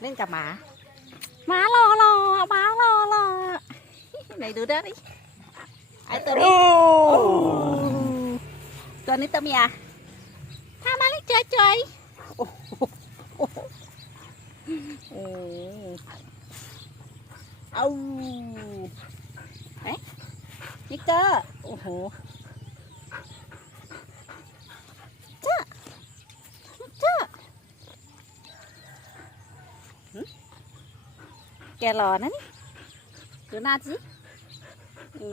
เล่นกับหมาหมารอรอหมารอรอไหนดูได้ดิไอตัวนี้โอ้ตัวนี้ตัวเมียถ้ามาเล็กจอยจอยโอ้โหโอ้โหโอ้เอาเอ๊ะนิกเกอร์โอ้โหเจ้าเจ้า แกรอนะนี่ดูหน้าสิโอ้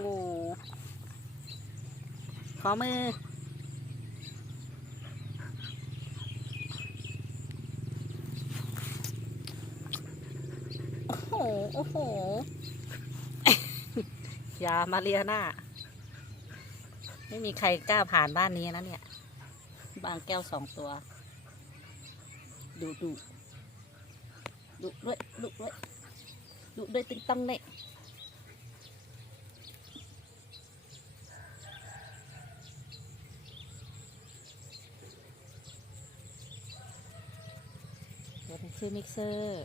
ขอมือ โอ้โห โอ้โห อย่ามาเลียหน้า ไม่มีใครกล้าผ่านบ้านนี้นะเนี่ย บางแก้วสองตัว ดูดู ดูด้วยดูด้วยดุด้วยตึงตังเลยตัวนี้ชื่อมิกเซอร์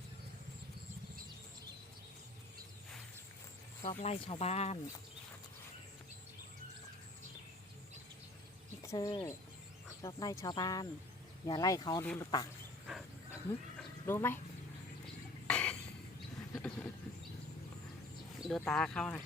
ชอบไล่ชาวบ้านมิกเซอร์ชอบไล่ชาวบ้าน อย่าไล่เขารู้หรือเปล่ารู้ไหม ดูตาเขานะ